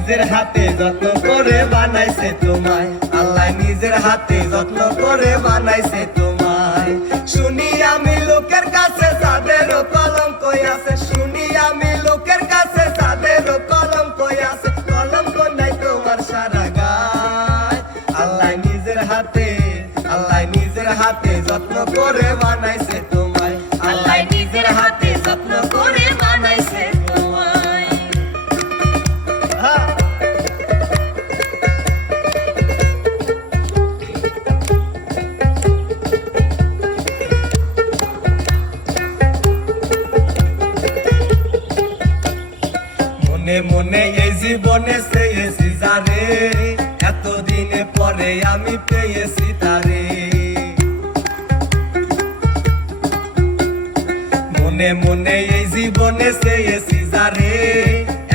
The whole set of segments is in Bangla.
নিজের হাতে যত্ন করে বানাইছে তোমায়। আল্লাহ নিজের হাতে যত্ন করে বানাইছে তোমায়। শুনি আমি লোকের কাছে তাদের কলম কই আছে। শুনি আমি লোকের কাছে তাদের কলম কই আছে। কলম নাই তোমার সারা গায়। আল্লাহ নিজের হাতে, আল্লাহ নিজের হাতে যত্ন করে বানাইছে মনে মনে এই জীবনে চেয়েছি যারে। এতদিনে পরে আমি পেয়েছি তারে। মনে মনে এই জীবনে চেয়েছি যারে।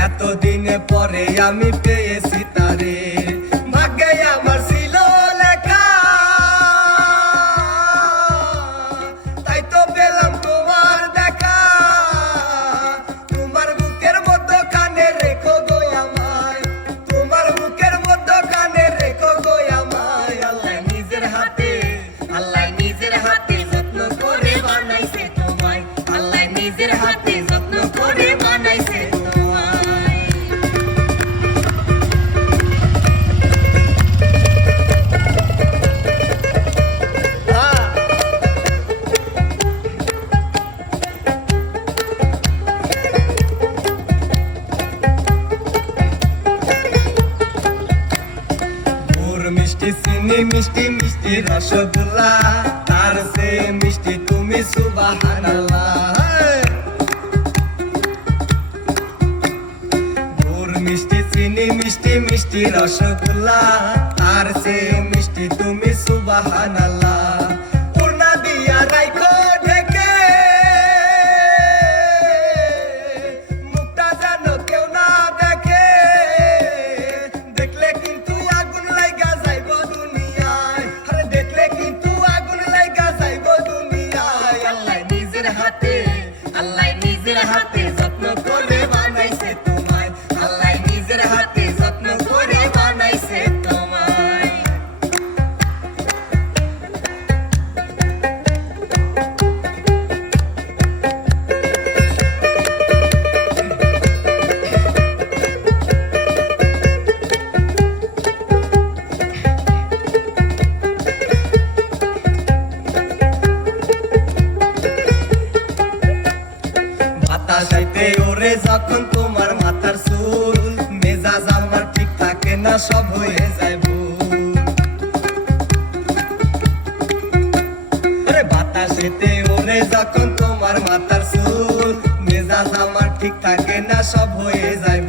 এতদিনে পরে আমি পেয়েছি চিনি, মিষ্টি মিষ্টি রসগোল্লা। তার সে মিষ্টি তুমি সুবাহানাল্লাহ। মিষ্টি, চিনি, মিষ্টি মিষ্টি রসগোল্লা। তার সে মিষ্টি তুমি সুবাহানাল্লাহ। যখন তোমার মাথার চুল মেজাজ আমার ঠিক থাকে না, সব হয়ে যায় বাতাসেতে ওরে যখন তোমার মাথার চুল মেজাজ আমার ঠিক থাকে না, সব হয়ে যায়